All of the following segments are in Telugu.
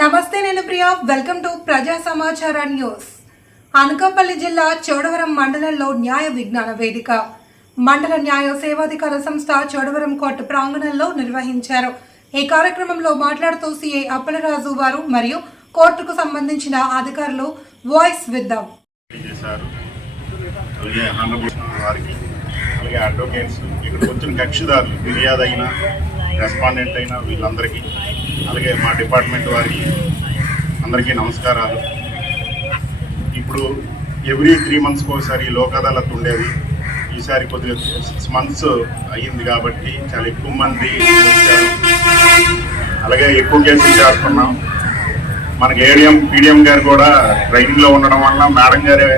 నమస్తే, నేను ప్రియా. వెల్కమ్ టు ప్రజా సమాచార న్యూస్. అనకాపల్లి జిల్లా చోడవరం మండలంలో న్యాయ విజ్ఞాన వేదిక మండల న్యాయ సేవాధికార సంస్థ చోడవరం కోర్టు ప్రాంగణంలో నిర్వహించారు. ఈ కార్యక్రమంలో మాట్లాడుతూ సిఐ అప్పలరాజు వారు మరియు కోర్టుకు సంబంధించిన అధికారులు వాయిస్ విద్దాం. అడ్వకేట్స్, ఇక్కడికి వచ్చిన కక్షిదారులు, ఫిర్యాదు అయినా రెస్పాండెంట్ అయినా వీళ్ళందరికీ, అలాగే మా డిపార్ట్మెంట్ వారికి అందరికీ నమస్కారాలు. ఇప్పుడు ఎవ్రీ 3 monthsకి ఒకసారి లోక్ అదాలత్ ఉండేది. ఈసారి కొద్దిగా 6 months అయ్యింది కాబట్టి చాలా ఎక్కువ మంది వచ్చారు. అలాగే ఎక్కువ కేసులు చేస్తున్నాం. మనకి పీడిఎం గారు కూడా ట్రైనింగ్లో ఉండడం వల్ల మేడం గారే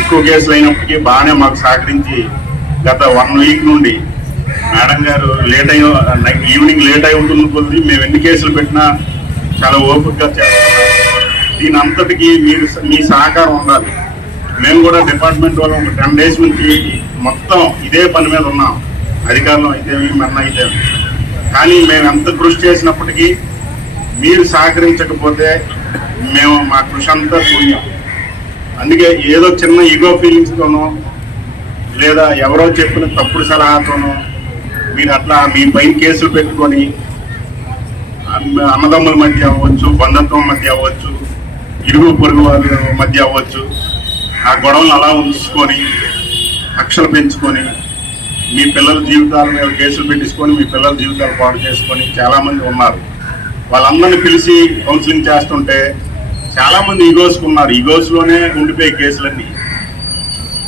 ఎక్కువ కేసులు అయినప్పటికీ బాగానే మాకు సహకరించి గత 1 week నుండి మేడం గారు ఈవినింగ్ లేట్ అయి ఉంటుంది కొద్ది మేము ఎన్ని కేసులు పెట్టినా చాలా ఓపికగా చేస్తున్నాం. దీని అంతటికి మీ సహకారం ఉండాలి. మేము కూడా డిపార్ట్మెంట్ వాళ్ళు 10 days నుంచి మొత్తం ఇదే పని మీద ఉన్నాం. అధికారులు అయితే మన అయితే, కానీ మేము ఎంత కృషి చేసినప్పటికీ మీరు సహకరించకపోతే మా కృషి అంతా శూన్యం. అందుకే ఏదో చిన్న ఈగో ఫీలింగ్స్తోనో లేదా ఎవరో చెప్పిన తప్పుడు సలహాతోనో మీరు అట్లా మీ పైన కేసులు పెట్టుకొని అన్నదమ్ముల మధ్య అవ్వచ్చు, బంధుత్వం మధ్య అవ్వచ్చు, ఇరుగు పొరుగు వాళ్ళ మధ్య అవ్వచ్చు, ఆ గొడవలు అలా ఉంచుకొని కక్షలు పెంచుకొని మీ పిల్లల జీవితాల మీద కేసులు పెట్టించుకొని మీ పిల్లల జీవితాలు పాడు చేసుకొని చాలామంది ఉన్నారు. వాళ్ళందరినీ పిలిచి కౌన్సిలింగ్ చేస్తుంటే చాలామంది ఈగోస్కున్నారు. ఈగోస్లోనే ఉండిపోయే కేసులన్నీ.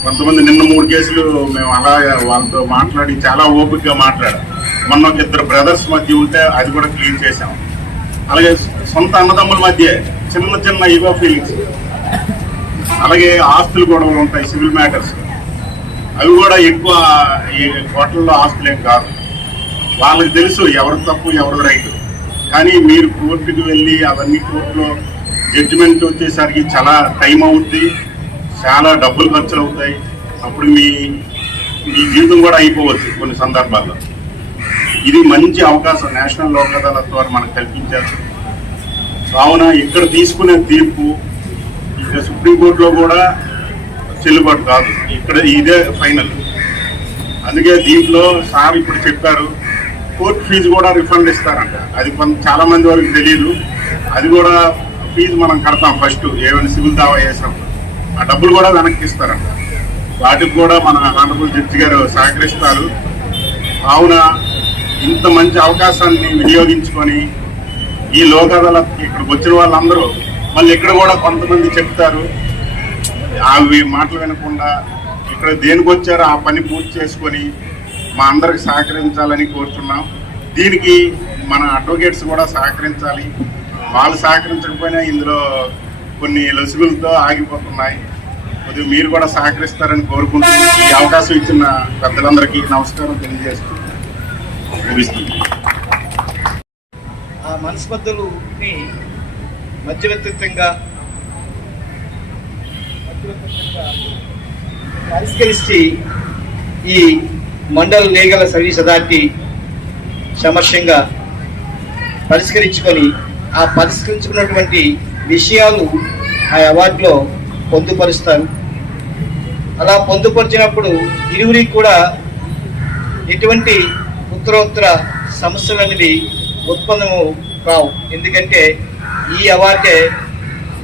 కొంతమంది నిన్న 3 కేసులు మేము అలా వాళ్ళతో మాట్లాడి చాలా ఓపికగా మాట్లాడాం. మొన్న ఒక 2 brothers మధ్య ఉంటే అది కూడా క్లీన్ చేసాం. అలాగే సొంత అన్నదమ్ముల మధ్య చిన్న చిన్న ఈగో ఫీలింగ్స్, అలాగే ఆస్తులు గొడవలు ఉంటాయి, సివిల్ మ్యాటర్స్. అవి కూడా ఎక్కువ ఈ కోర్టుల్లో ఆస్తులేం కాదు. వాళ్ళకి తెలుసు ఎవరు తప్పు ఎవరు రైట్. కానీ మీరు కోర్టుకు వెళ్ళి అవన్నీ కోర్టులో జడ్జిమెంట్ వచ్చేసరికి చాలా టైం అవుతుంది, చాలా డబ్బులు ఖర్చులు అవుతాయి. అప్పుడు మీ జీవితం కూడా అయిపోవచ్చు కొన్ని సందర్భాల్లో. ఇది మంచి అవకాశం నేషనల్ లోక్ అదాలత్ ద్వారా మనకు కల్పించారు. కావున ఇక్కడ తీసుకునే తీర్పు ఇక సుప్రీంకోర్టులో కూడా చెల్లుబాటు కాదు, ఇక్కడ ఇదే ఫైనల్. అందుకే దీంట్లో సార్ ఇప్పుడు చెప్పారు కోర్టు ఫీజు కూడా రిఫండ్ ఇస్తారంట. అది చాలా మంది వరకు తెలియదు. అది కూడా ఫీజు మనం కడతాం ఫస్ట్ ఏమైనా సివిల్ దావా చేసినప్పుడు. ఆ డబ్బులు కూడా వెనక్కి ఇస్తారంట. వాటికి కూడా మన ఆనరబుల్ జడ్జి గారు సహకరిస్తారు. కావున ఇంత మంచి అవకాశాన్ని వినియోగించుకొని ఈ లోక్ అదాలత్ ఇక్కడికి వచ్చిన వాళ్ళందరూ మళ్ళీ ఇక్కడ కూడా కొంతమంది చెప్తారు అవి మాటలు వినకుండా ఇక్కడ దేనికి వచ్చారో ఆ పని పూర్తి చేసుకొని మా అందరికి సహకరించాలని కోరుతున్నాం. దీనికి మన అడ్వకేట్స్ కూడా సహకరించాలి. వాళ్ళు సహకరించకపోయినా ఇందులో కొన్ని లొసుగులతో ఆగిపోతున్నాయి. కొద్దిగా మీరు కూడా సహకరిస్తారని కోరుకుంటూ ఈ అవకాశం ఇచ్చిన పెద్దలందరికీ నమస్కారం తెలియజేస్తూ ముగిస్తుంది. ఆ మనస్పర్ధలని మధ్యవర్తిత్వంగా పరిష్కరించి ఈ మండల్ లీగల్ సర్వీస్ అథారిటీ సమస్యంగా పరిష్కరించుకొని ఆ పరిష్కరించుకున్నటువంటి విషయాలు ఆ అవార్డులో పొందుపరుస్తారు. అలా పొందుపరిచినప్పుడు ఇరువురికి కూడా ఎటువంటి ఉత్తరోత్తర సమస్యలు అనేవి ఉత్పన్నము కావు. ఎందుకంటే ఈ అవార్డే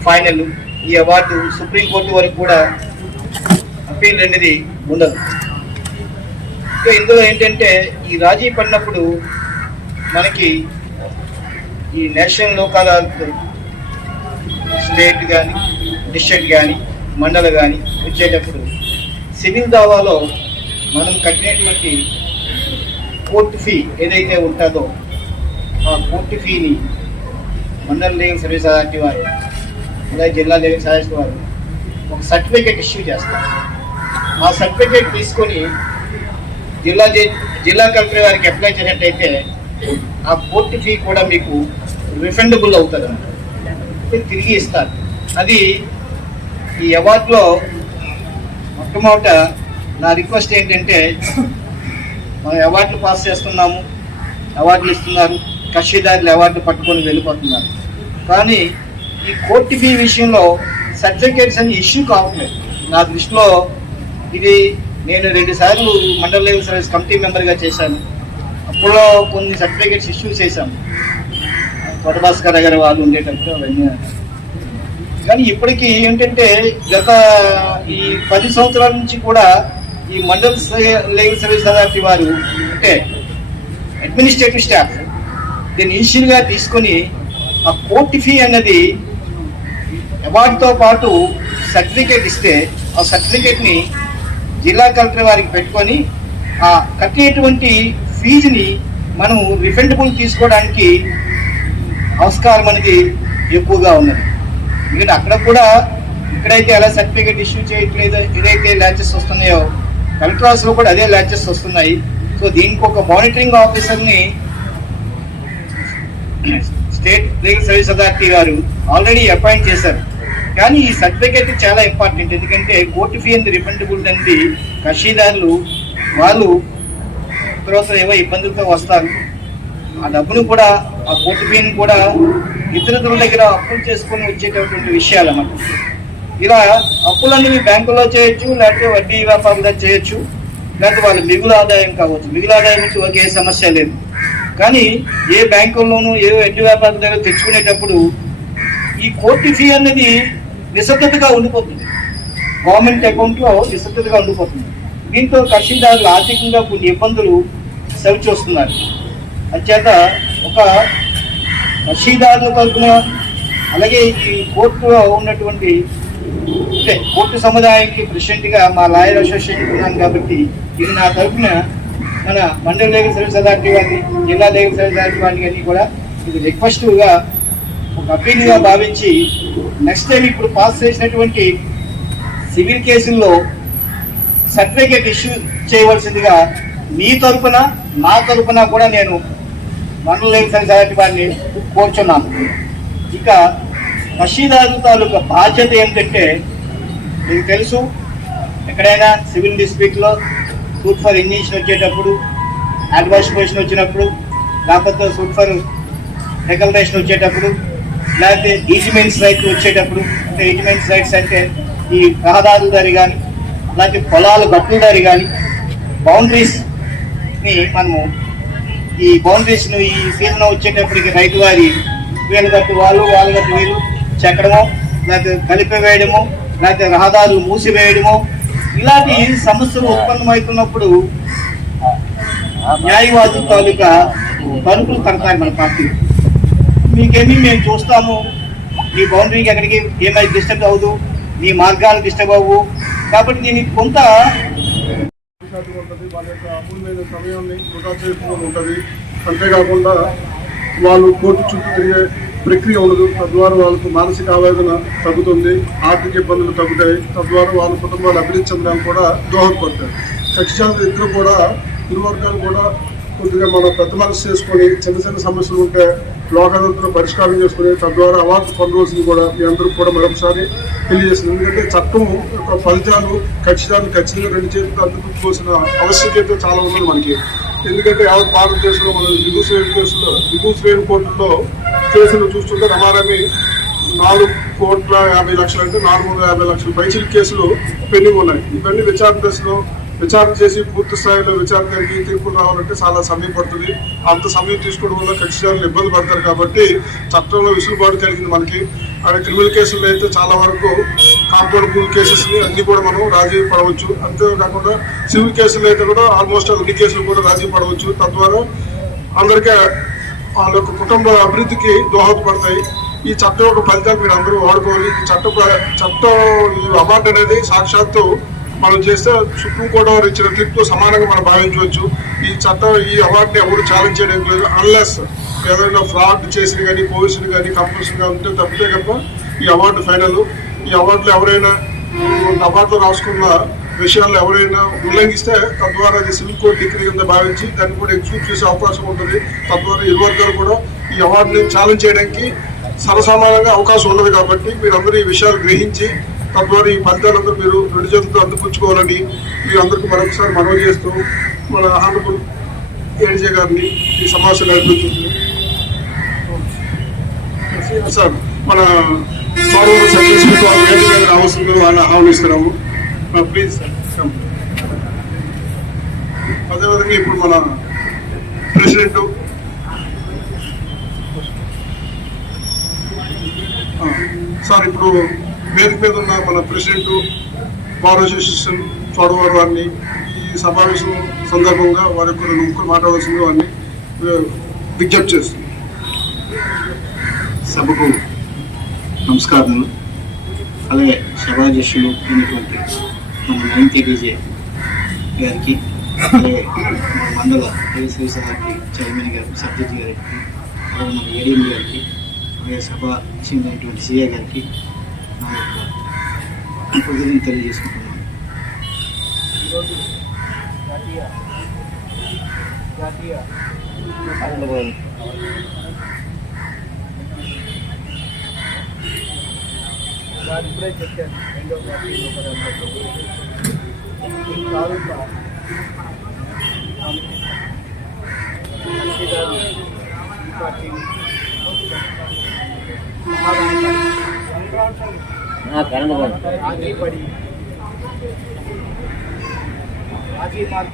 ఫైనల్. ఈ అవార్డు సుప్రీంకోర్టు వరకు కూడా అప్పీల్ అనేది ఉండదు. ఇంకా ఇందులో ఏంటంటే ఈ రాజీ పడినప్పుడు మనకి ఈ నేషనల్ లోక్ అదాలత్ స్టేట్ కానీ డిస్ట్రిక్ట్ కానీ మండలం కానీ వచ్చేటప్పుడు సివిల్ దావాలో మనం కట్టినటువంటి కోర్టు ఫీ ఏదైతే ఉంటుందో ఆ కోర్టు ఫీని మండల్ లీగల్ సర్వీస్ అథారిటీ వారు అలాగే జిల్లా లీగల్ సర్వీస్ వారు ఒక సర్టిఫికేట్ ఇష్యూ చేస్తారు. ఆ సర్టిఫికేట్ తీసుకొని జిల్లా కలెక్టర్ వారికి అప్లై చేసినట్టయితే ఆ కోర్టు ఫీ కూడా మీకు రిఫండబుల్ అవుతుంది అన్నమాట, తిరిగి ఇస్తారు. అది ఈ అవార్డులో మొట్టమొదట నా రిక్వెస్ట్ ఏంటంటే మనం అవార్డులు పాస్ చేస్తున్నాము, అవార్డులు ఇస్తున్నారు, కక్షిదారులు అవార్డు పట్టుకొని వెళ్ళిపోతున్నారు. కానీ ఈ కోర్టు ఫీ విషయంలో సర్టిఫికేట్స్ అని ఇష్యూ కావట్లేదు. నా దృష్టిలో ఇది నేను 2 సార్లు మండల లెవెల్ సర్వీస్ కమిటీ మెంబర్గా చేశాను. అప్పుడు కొన్ని సర్టిఫికేట్స్ ఇష్యూ చేశాము, కొట్టభాస్కర్ గారు వాళ్ళు ఉండేటప్పుడు అవన్నీ. కానీ ఇప్పటికీ ఏంటంటే గత ఈ 10 సంవత్సరాల నుంచి కూడా ఈ మండల్ లెవెల్ సర్వీస్ అథారిటీ వారు అంటే అడ్మినిస్ట్రేటివ్ స్టాఫ్ దీన్ని ఇనిషియల్గా తీసుకొని ఆ కోర్టు ఫీ అన్నది అవార్డుతో పాటు సర్టిఫికేట్ ఇస్తే ఆ సర్టిఫికేట్ని జిల్లా కలెక్టర్ వారికి పెట్టుకొని ఆ కట్టేటువంటి ఫీజుని మనం రిఫండబుల్ తీసుకోవడానికి ఆస్కారం అనేది ఎక్కువగా ఉన్నది. ఎందుకంటే అక్కడ కూడా ఇక్కడైతే ఎలా సర్టిఫికేట్ ఇష్యూ చేయట్లేదు, ఏదైతే ల్యాచెస్ వస్తున్నాయో కలెక్టర్ ఆఫీస్లో కూడా అదే ల్యాచెస్ వస్తున్నాయి. సో దీనికి ఒక మానిటరింగ్ ఆఫీసర్ని స్టేట్ లీగల్ సర్వీస్ అథారిటీ గారు ఆల్రెడీ అపాయింట్ చేశారు. కానీ ఈ సర్టిఫికేట్ చాలా ఇంపార్టెంట్, ఎందుకంటే కోర్టు ఫీ అనేది రిఫండబుల్ అనేది కక్షిదారులు వాళ్ళు తర్వాత ఏవో ఇబ్బందులతో వస్తారు, ఆ డబ్బును కూడా ఆ కోర్టు ఫీని కూడా ఇతరుల దగ్గర అప్పులు చేసుకొని వచ్చేటటువంటి విషయాలు అన్నమాట. ఇలా అప్పులన్నీ బ్యాంకులో చేయొచ్చు, లేకపోతే వడ్డీ వ్యాపారులు చేయొచ్చు, లేకపోతే వాళ్ళ మిగులు ఆదాయం కావచ్చు. మిగులు ఆదాయం నుంచి ఒకే సమస్య లేదు. కానీ ఏ బ్యాంకుల్లోనూ ఏ వడ్డీ వ్యాపారుల దగ్గర తెచ్చుకునేటప్పుడు ఈ కోర్టు ఫీ అనేది నిశ్శబ్దతగా ఉండిపోతుంది, గవర్నమెంట్ అకౌంట్లో నిశ్శబ్దతగా ఉండిపోతుంది. దీంతో కక్షిదారులు ఆర్థికంగా కొన్ని ఇబ్బందులు సవిచూస్తున్నారు. అంచేత ఒక కక్షిదారుల తరఫున అలాగే ఈ కోర్టులో ఉన్నటువంటి అంటే కోర్టు సముదాయానికి ప్రెసిడెంట్గా మా లాయర్ అసోసియేషన్ ఉన్నాను కాబట్టి ఇది నా తరఫున మన మండల లీగల్ సర్వీస్ అథారిటీ వారిని, జిల్లా లీగల్ సర్వీస్ అథారిటీ వారిని అన్ని కూడా ఇది రిక్వెస్ట్గా ఒక అప్పీల్గా భావించి నెక్స్ట్ టైం ఇప్పుడు పాస్ చేసినటువంటి సివిల్ కేసుల్లో సర్టిఫికేట్ ఇష్యూ చేయవలసిందిగా మీ తరఫున నా తరఫున కూడా నేను మండల లీగల్ సర్వీస్ అథారిటీ వారిని కోరుచున్నాను. ఇక కక్షిదారు తాలూకా బాధ్యత ఏంటంటే మీకు తెలుసు, ఎక్కడైనా సివిల్ డిస్ప్యూట్లో సూట్ ఫర్ ఇగ్నిషన్ వచ్చేటప్పుడు, అడ్వాన్స్ పొజిషన్ వచ్చినప్పుడు, లేకపోతే సూట్ ఫర్ డెకలరేషన్ వచ్చేటప్పుడు, లేకపోతే ఈజ్మెంట్స్ రైట్ వచ్చేటప్పుడు, అంటే ఈజ్మెంట్స్ రైట్స్ అంటే ఈ రహదారుల దారి కానీ అలాగే పొలాల గట్టుల దారి కానీ బౌండరీస్ని మనము ఈ బౌండరీస్ను ఈ సీజన్ వచ్చేటప్పటికి రైతు వారి వీళ్ళ గట్టు వాళ్ళు వాళ్ళ గట్టు వీళ్ళు చెక్కడము, లేకపోతే కలిపివేయడము, లేకపోతే రహదారులు మూసివేయడము, ఇలాంటి సమస్యలు ఉత్పన్నమవుతున్నప్పుడు న్యాయవాదుల తాలూకా తలుపులు తడతాయి మన పార్టీ. మీకేమీ మేము చూస్తాము, మీ బౌండరీకి ఎక్కడికి ఏమైనా డిస్టర్బ్ అవ్వదు, మీ మార్గాలు డిస్టర్బ్ అవ్వవు. కాబట్టి దీనికి కొంత ఉంటుంది, వాళ్ళ యొక్క అమూల్యమైన సమయాన్ని వృధా చేసుకోవడం ఉంటుంది. అంతేకాకుండా వాళ్ళు కోర్టు చుట్టూ తిరిగే ప్రక్రియ ఉండదు. తద్వారా వాళ్ళకు మానసిక ఆవేదన తగ్గుతుంది, ఆర్థిక ఇబ్బందులు తగ్గుతాయి. తద్వారా వాళ్ళ కుటుంబాలు అభివృద్ధి చెందడానికి కూడా దోహదపడతాయి. ఖచ్చితంగా ఇద్దరు కూడా ఇరు వర్గాలు కూడా కొద్దిగా మనం పెద్ద మనసు చేసుకొని చిన్న చిన్న సమస్యలు ఉంటే లోకాదంతో పరిష్కారం చేసుకుని తద్వారా అవార్డు పొందవలసింది కూడా మీ అందరూ కూడా మరొకసారి తెలియజేస్తుంది. ఎందుకంటే చట్టం యొక్క ఫలితాలు ఖచ్చితంగా 2 చేతులు అందుకోవాల్సిన ఆవశ్యకత చాలా ఉన్నది మనకి. ఎందుకంటే యావత్ భారతదేశంలో మనం దిగువ శ్రేణి కోర్టుల్లో కేసులు చూస్తుంటే రమారమి 4,50,00,000 అంటే 450,00,000 పైచిల కేసులు పెండింగ్ ఉన్నాయి. ఇవన్నీ విచారణ దశలో విచారణ చేసి పూర్తి స్థాయిలో విచారణ జరిగి తీర్పులు రావాలంటే చాలా సమయం పడుతుంది. అంత సమయం తీసుకోవడం వల్ల ఖచ్చితంగా ఇబ్బంది పడతారు. కాబట్టి చట్టంలో విసులుబాటు కలిగింది మనకి. అక్కడ క్రిమినల్ కేసుల్లో అయితే చాలా వరకు కాంపౌండబుల్ కేసెస్ని అన్ని కూడా మనం రాజీ పడవచ్చు. అంతేకాకుండా సివిల్ కేసులు అయితే కూడా ఆల్మోస్ట్ అన్ని కేసులు కూడా రాజీ పడవచ్చు. తద్వారా అందరికీ వాళ్ళ యొక్క కుటుంబ అభివృద్ధికి దోహదపడతాయి. ఈ చట్టం యొక్క ఫలితాలు మీరు అందరూ వాడుకోవాలి. ఈ చట్టం ఈ అవార్డు అనేది సాక్షాత్తు మనం చేస్తే సుప్రీంకోర్టు వారు ఇచ్చిన తీర్పుతో సమానంగా మనం భావించవచ్చు. ఈ అవార్డుని ఎవరు ఛాలెంజ్ చేయడానికి లేదు. అన్లెస్ ఏదైనా ఫ్రాడ్ చేసిన కానీ కోవిషన్ కానీ కంపల్సరీగా ఉంటే తప్పితే కనుక ఈ అవార్డు ఫైనల్. ఈ అవార్డులో ఎవరైనా అవార్డులో రాసుకున్న విషయాల్లో ఎవరైనా ఉల్లంఘిస్తే తద్వారా అది సివిల్ కోర్టు డిగ్రీ కింద భావించి దాన్ని కూడా ఎగ్జిక్యూట్ చేసే అవకాశం ఉంటుంది. తద్వారా ఇరు వర్గాలు కూడా ఈ అవార్డుని ఛాలెంజ్ చేయడానికి సరసమానంగా అవకాశం ఉండదు. కాబట్టి మీరందరూ ఈ విషయాలు గ్రహించి తద్వారా ఈ ఫలితాలందరూ మీరు 2 చేతులతో అందిపుచ్చుకోవాలని మీ అందరికీ మరొకసారి మనవి చేస్తూ మన హానబుల్ ఏడీజే గారిని ఈ సమావేశం నడిపించుకుంటున్నాం. సార్ మన ఫార్మర్ సర్టిఫికేట్ వాళ్ళు వేదిక మీద రావాల్సిందని వాళ్ళని ఆహ్వానిస్తున్నాము. Please sir come. అదేవిధంగా ఇప్పుడు మన ప్రెసిడెంట్ సార్ ఇప్పుడు వేదిక మీద ఉన్న మన ప్రెసిడెంట్ బార్ అసోసియేషన్ చోడవరం వారిని ఈ సమావేశం సందర్భంగా వారి యొక్క 2 ముక్కలు మాట్లాడాల్సింది వారిని విజ్ఞప్తి చేస్తుంది. సభకు నమస్కారాలు. అలాగే సభాధ్యక్షులు అయినటువంటి మన 9th డీజే గారికి, అలాగే మన మండల శ్రీ సభకి చైర్మన్ గారు సత్యజీ గారికి, అలాగే మన ఏడీఎం గారికి, అలాగే సభ చెందినటువంటి సిఏ గారికి నా యొక్క కృతజ్ఞతలు తెలియజేసుకుంటున్నాను. ఇప్పుడే చెప్పాను 2వ పార్టీలో పార్టీ